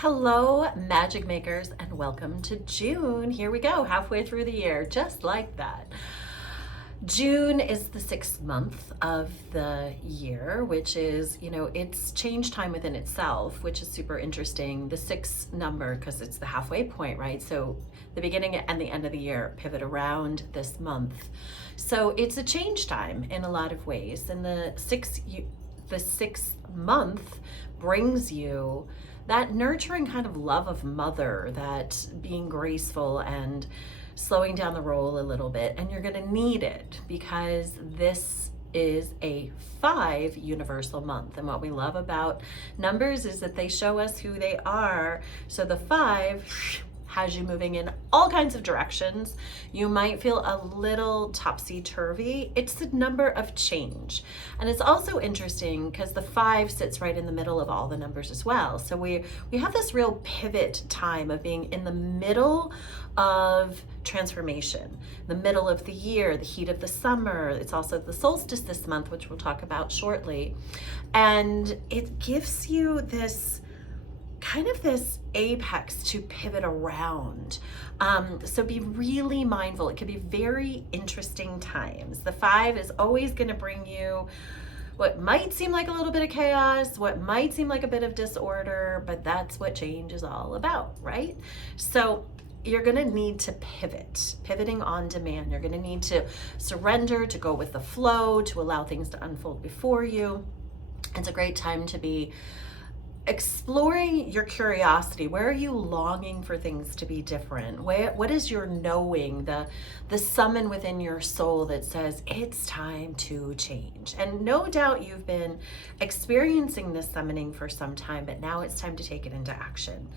Hello, magic makers, and welcome to June. Here we go, halfway through the year, just like that. June is the 6th month of the year, which is, it's change time within itself, which is super interesting. The 6 number, because it's the halfway point, right? So the beginning and the end of the year pivot around this month. So it's a change time in a lot of ways. And the sixth month brings you that nurturing kind of love of mother, that being graceful and slowing down the roll a little bit. And you're going to need it because this is a 5 universal month. And what we love about numbers is that they show us who they are. So the 5 has you moving in all kinds of directions. You might feel a little topsy-turvy. It's the number of change. And it's also interesting because the 5 sits right in the middle of all the numbers as well. So we have this real pivot time of being in the middle of transformation, the middle of the year, the heat of the summer. It's also the solstice this month, which we'll talk about shortly. And it gives you this apex to pivot around. So be really mindful. It could be very interesting times. The 5 is always going to bring you what might seem like a little bit of chaos, what might seem like a bit of disorder, but that's what change is all about, right? So you're going to need to pivoting on demand. You're going to need to surrender, to go with the flow, to allow things to unfold before you. It's a great time to be exploring your curiosity. Where are you longing for things to be different? What is your knowing, the summon within your soul that says it's time to change? And no doubt you've been experiencing this summoning for some time, but now it's time to take it into action.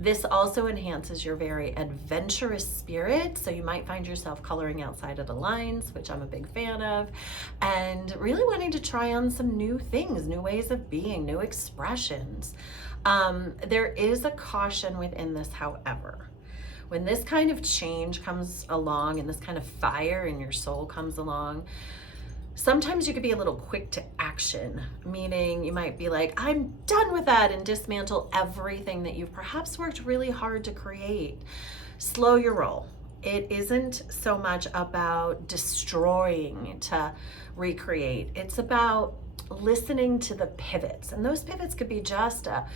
This also enhances your very adventurous spirit, so you might find yourself coloring outside of the lines, which I'm a big fan of, and really wanting to try on some new things, new ways of being, new expressions. There is a caution within this, however. When this kind of change comes along and this kind of fire in your soul comes along, sometimes you could be a little quick to action, meaning you might be like, I'm done with that, and dismantle everything that you've perhaps worked really hard to create. Slow your roll. It isn't so much about destroying to recreate. It's about listening to the pivots. And those pivots could be just a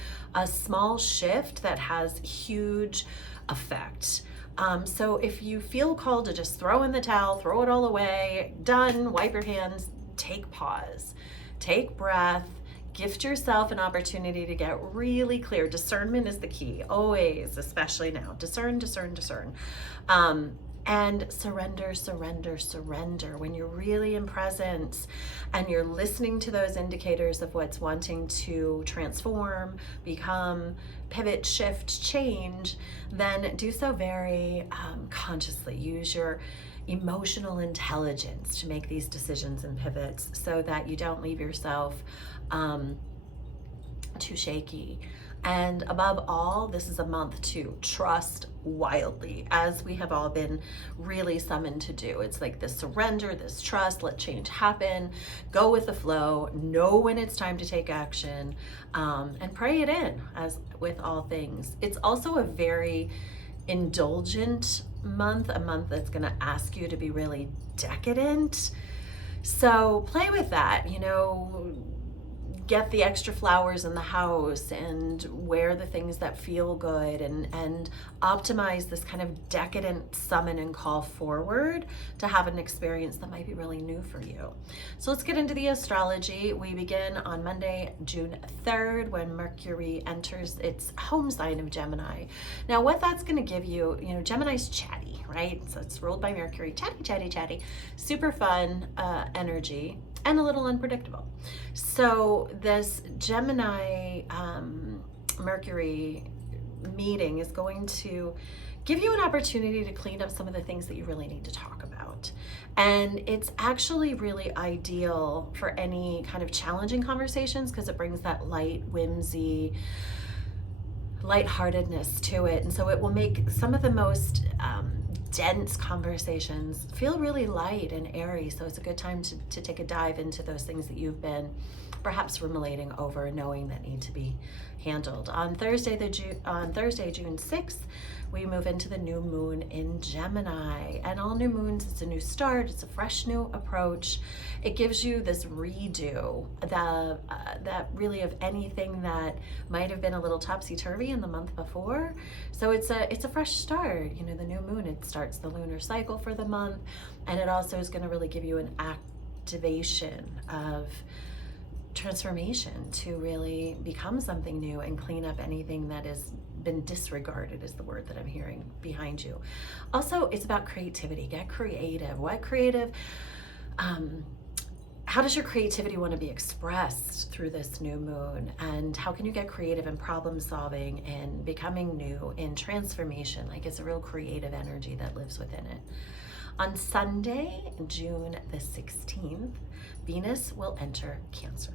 small shift that has huge effect. So if you feel called to just throw in the towel, throw it all away, done, wipe your hands, take pause, take breath, gift yourself an opportunity to get really clear. Discernment is the key, always, especially now. Discern. And surrender. When you're really in presence and you're listening to those indicators of what's wanting to transform, become, pivot, shift, change, then do so very consciously. Use your emotional intelligence to make these decisions and pivots so that you don't leave yourself too shaky. And above all, this is a month to trust wildly, as we have all been really summoned to do. It's like this surrender, this trust, let change happen, go with the flow, know when it's time to take action, and pray it in, as with all things. It's also a very indulgent month, a month that's going to ask you to be really decadent. So play with that, get the extra flowers in the house and wear the things that feel good, and optimize this kind of decadent summon and call forward to have an experience that might be really new for you. So let's get into the astrology. We begin on Monday, June 3rd, when Mercury enters its home sign of Gemini. Now what that's going to give you, Gemini's chatty, right? So it's ruled by Mercury, chatty, super fun energy, and a little unpredictable. So this Gemini Mercury meeting is going to give you an opportunity to clean up some of the things that you really need to talk about. And it's actually really ideal for any kind of challenging conversations because it brings that light, whimsy, lightheartedness to it. And so it will make some of the most dense conversations feel really light and airy. So it's a good time to take a dive into those things that you've been perhaps ruminating over, knowing that need to be handled. On Thursday, June 6th, we move into the new moon in Gemini. And all new moons, it's a new start, it's a fresh new approach. It gives you this redo, that really of anything that might have been a little topsy-turvy in the month before. So it's a fresh start. You know, the new moon, it starts the lunar cycle for the month, and it also is going to really give you an activation of transformation to really become something new and clean up anything that has been disregarded, is the word that I'm hearing behind you. Also, it's about creativity. Get creative. What creative? How does your creativity want to be expressed through this new moon? And how can you get creative in problem solving and becoming new in transformation? Like, it's a real creative energy that lives within it. On Sunday, June the 16th, Venus will enter Cancer.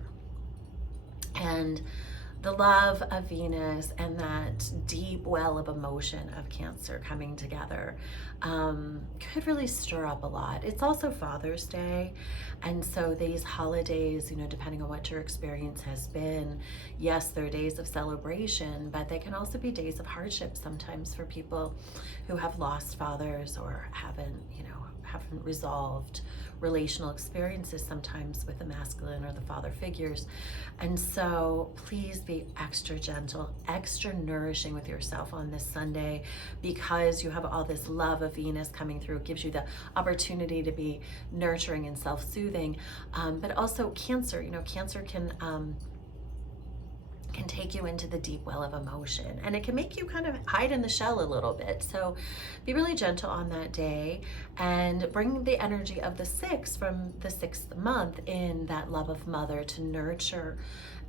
And the love of Venus and that deep well of emotion of Cancer coming together could really stir up a lot. It's also Father's Day, and so these holidays, you know, depending on what your experience has been, yes, they're days of celebration, but they can also be days of hardship sometimes for people who have lost fathers or haven't resolved relational experiences sometimes with the masculine or the father figures. And so please be extra gentle, extra nourishing with yourself on this Sunday, because you have all this love of Venus coming through. It gives you the opportunity to be nurturing and self-soothing. But also Cancer, you know, Cancer can take you into the deep well of emotion, and it can make you kind of hide in the shell a little bit. So be really gentle on that day and bring the energy of the 6th from the 6th month in that love of mother to nurture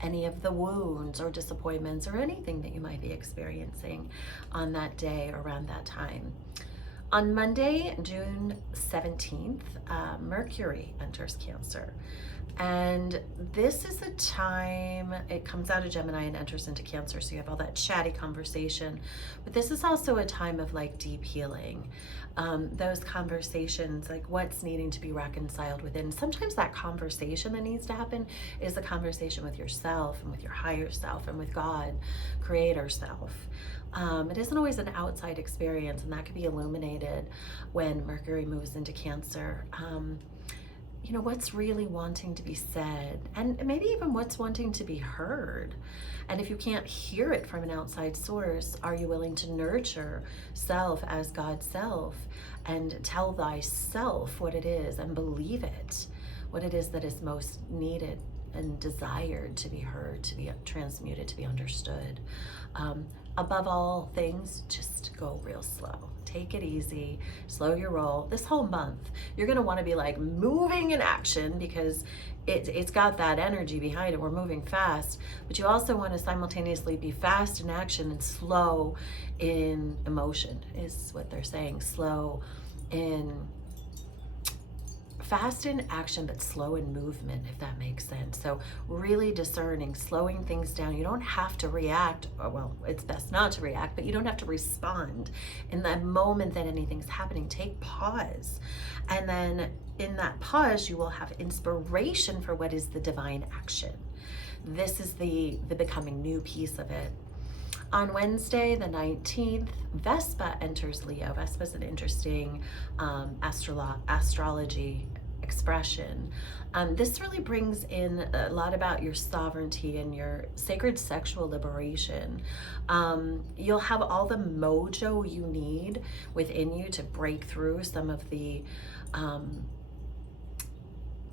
any of the wounds or disappointments or anything that you might be experiencing on that day around that time. On Monday, June 17th, Mercury enters Cancer. And this is a time, it comes out of Gemini and enters into Cancer, so you have all that chatty conversation. But this is also a time of like deep healing. Those conversations, like what's needing to be reconciled within. Sometimes that conversation that needs to happen is a conversation with yourself and with your higher self and with God, Creator self. It isn't always an outside experience, and that can be illuminated when Mercury moves into Cancer. You know, what's really wanting to be said, and maybe even what's wanting to be heard. And if you can't hear it from an outside source, are you willing to nurture self as God's self and tell thyself what it is and believe it, what it is that is most needed and desired to be heard, to be transmuted, to be understood. Above all things, just go real slow. Take it easy, slow your roll. This whole month, you're gonna wanna be like moving in action because it's got that energy behind it. We're moving fast, but you also wanna simultaneously be fast in action and slow in emotion, is what they're saying. Fast in action, but slow in movement, if that makes sense. So really discerning, slowing things down. You don't have to react, or well, it's best not to react, but you don't have to respond in that moment that anything's happening. Take pause. And then in that pause, you will have inspiration for what is the divine action. This is the becoming new piece of it. On Wednesday, the 19th, Vespa enters Leo. Vespa is an interesting astrology expression. This really brings in a lot about your sovereignty and your sacred sexual liberation. You'll have all the mojo you need within you to break through some of the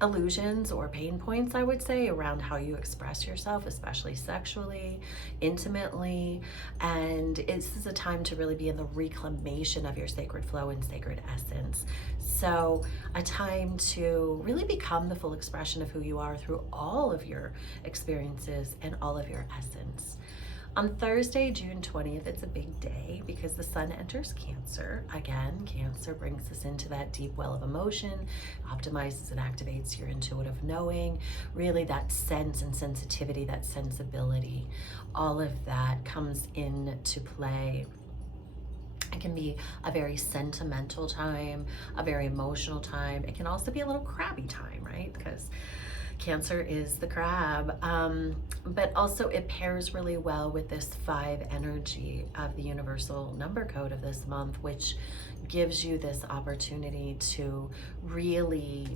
illusions or pain points, I would say, around how you express yourself, especially sexually, intimately. And this is a time to really be in the reclamation of your sacred flow and sacred essence. So a time to really become the full expression of who you are through all of your experiences and all of your essence. On Thursday, June 20th, it's a big day because the sun enters Cancer. Again, Cancer brings us into that deep well of emotion, optimizes and activates your intuitive knowing, really that sense and sensitivity, that sensibility, all of that comes into play. It can be a very sentimental time, a very emotional time. It can also be a little crabby time, right? Because Cancer is the crab. But also it pairs really well with this 5 energy of the universal number code of this month, which gives you this opportunity to really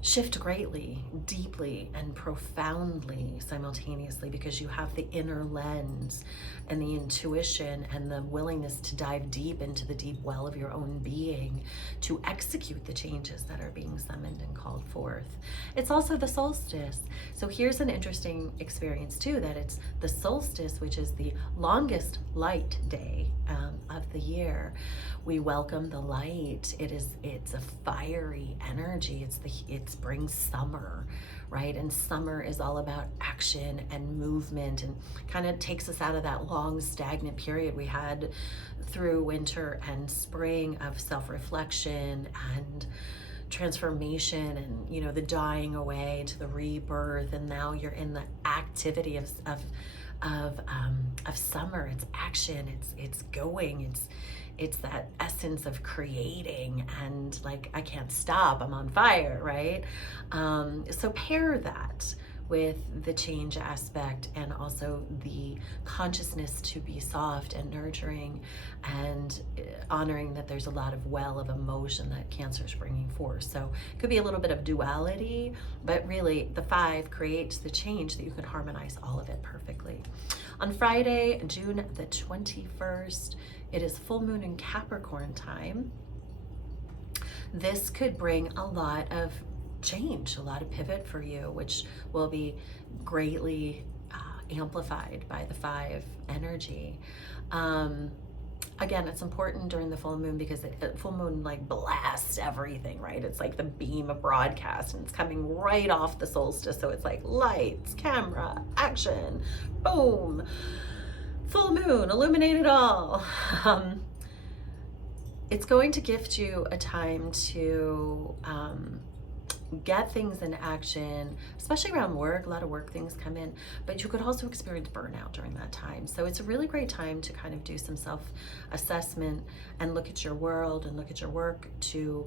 shift greatly, deeply, and profoundly simultaneously, because you have the inner lens and the intuition and the willingness to dive deep into the deep well of your own being to execute the changes that are being summoned and called forth. It's also the solstice. So here's an interesting experience too, that it's the solstice, which is the longest light day of the year. We welcome the light. It's a fiery energy. It brings summer, right? And summer is all about action and movement, and kind of takes us out of that long stagnant period we had through winter and spring of self-reflection and transformation, and you know, the dying away to the rebirth. And now you're in the activity of summer. It's action. It's going. It's that essence of creating, and like, I can't stop, I'm on fire, right? So pair that with the change aspect, and also the consciousness to be soft and nurturing, and honoring that there's a lot of well of emotion that Cancer's bringing forth. So it could be a little bit of duality, but really the 5 creates the change that you can harmonize all of it perfectly. On Friday, June the 21st, it is full moon in Capricorn time. This could bring a lot of change, a lot of pivot for you, which will be greatly amplified by the 5 energy. Again, it's important during the full moon, because full moon like blasts everything, right? It's like the beam of broadcast, and it's coming right off the solstice. So it's like lights, camera, action, boom. Full moon, illuminate it all. It's going to gift you a time to get things in action, especially around work. A lot of work things come in, but you could also experience burnout during that time. So it's a really great time to kind of do some self-assessment and look at your world and look at your work, to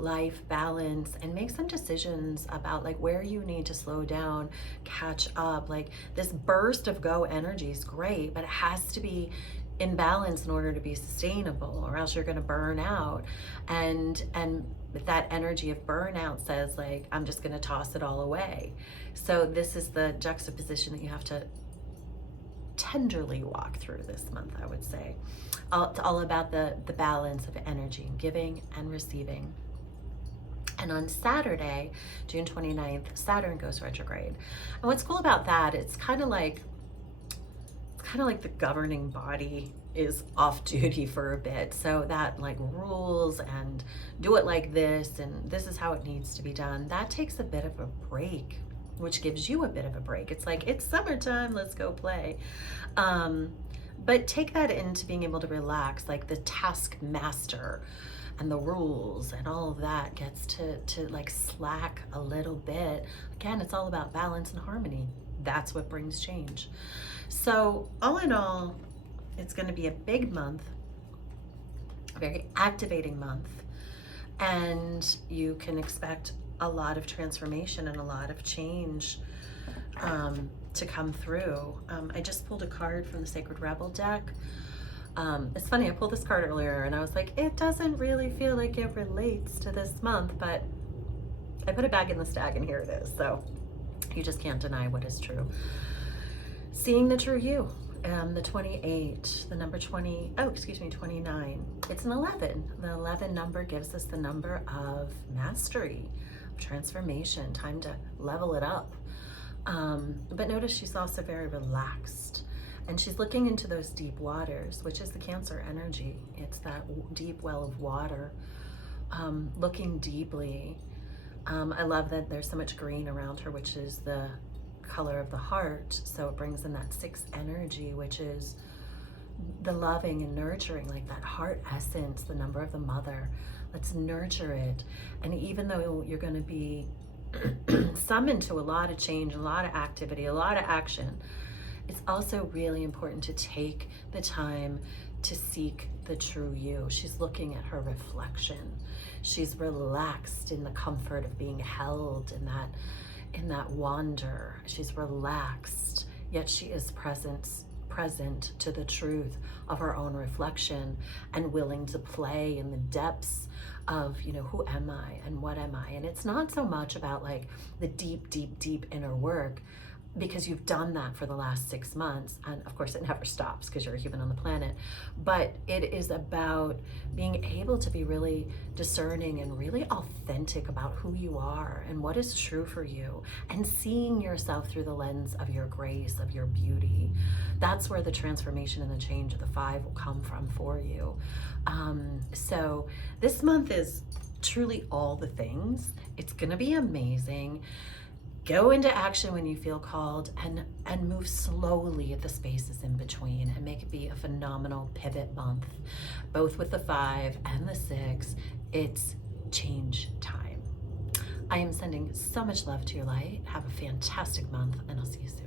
life balance, and make some decisions about like where you need to slow down, catch up. Like, this burst of go energy is great, but it has to be in balance in order to be sustainable, or else you're going to burn out. And that energy of burnout says like, I'm just going to toss it all away. So this is the juxtaposition that you have to tenderly walk through this month, I would say. It's all about the balance of energy, giving and receiving. And on Saturday, June 29th, Saturn goes retrograde. And what's cool about that, it's kind of like the governing body is off duty for a bit. So that like rules and do it like this, and this is how it needs to be done, that takes a bit of a break, which gives you a bit of a break. It's like, it's summertime, let's go play. But take that into being able to relax, like the task master and the rules and all of that gets to like slack a little bit. Again, it's all about balance and harmony. That's what brings change. So all in all, it's going to be a big month, a very activating month, and you can expect a lot of transformation and a lot of change to come through. I just pulled a card from the Sacred Rebel deck. It's funny, I pulled this card earlier and I was like, it doesn't really feel like it relates to this month, but I put it back in the stack and here it is. So you just can't deny what is true. Seeing the true you. The 28, the number 29. It's an 11. The 11 number gives us the number of mastery, of transformation, time to level it up. But notice she's also very relaxed, and she's looking into those deep waters, which is the Cancer energy. It's that deep well of water, looking deeply. I love that there's so much green around her, which is the color of the heart. So it brings in that 6th energy, which is the loving and nurturing, like that heart essence, the number of the mother. Let's nurture it. And even though you're going to be summoned to a lot of change, a lot of activity, a lot of action, It's also really important to take the time to seek the true you. She's looking at her reflection. She's relaxed in the comfort of being held in that wander. She's relaxed, yet she is present to the truth of her own reflection and willing to play in the depths of, who am I and what am I? And it's not so much about like the deep inner work, because you've done that for the last 6 months. And of course it never stops because you're a human on the planet, but it is about being able to be really discerning and really authentic about who you are and what is true for you, and seeing yourself through the lens of your grace, of your beauty. That's where the transformation and the change of the 5 will come from for you. So this month is truly all the things. It's gonna be amazing. Go into action when you feel called, and move slowly at the spaces in between, and make it be a phenomenal pivot month, both with the 5 and the 6. It's change time. I am sending so much love to your light. Have a fantastic month, and I'll see you soon.